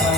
Uh,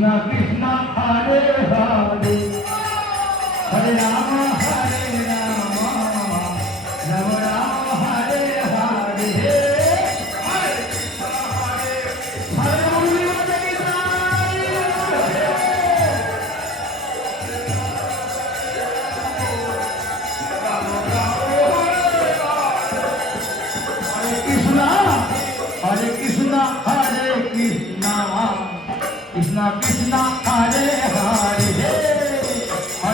না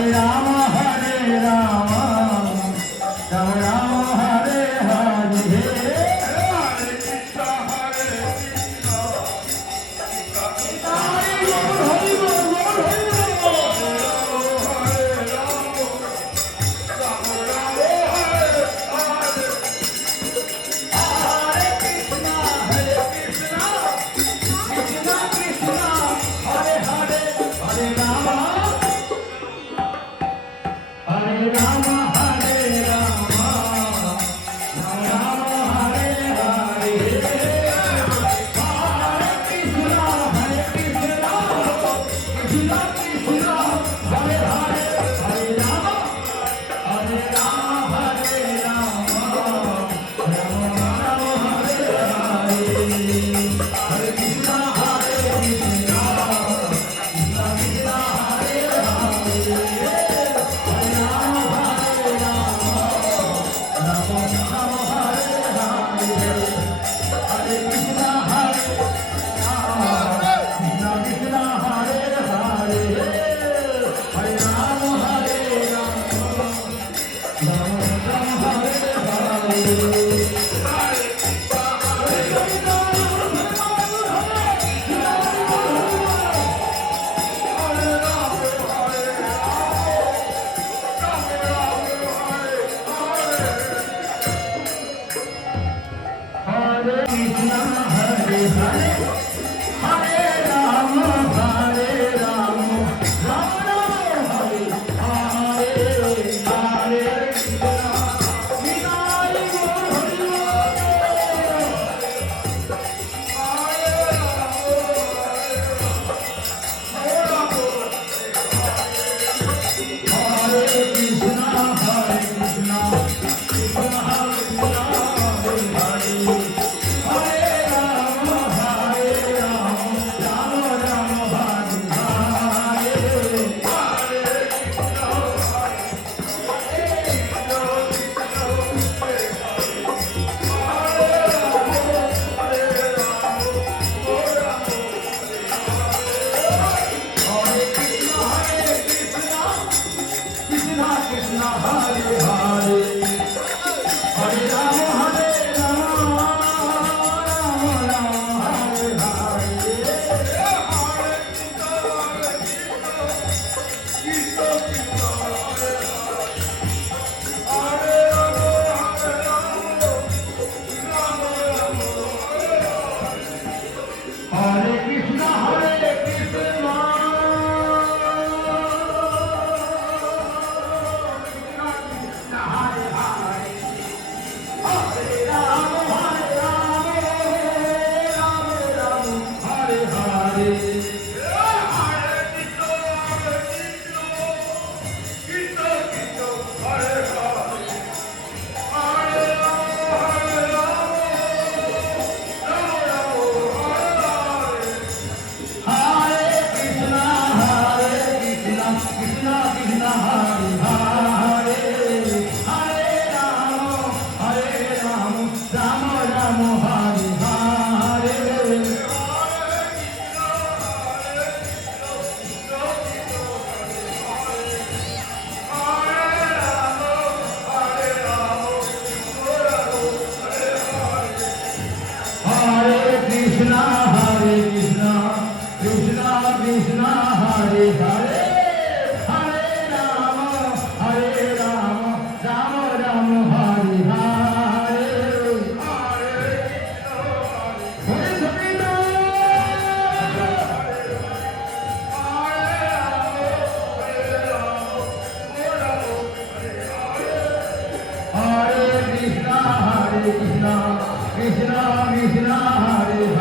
হরে রাম হরে Ram Hare हरे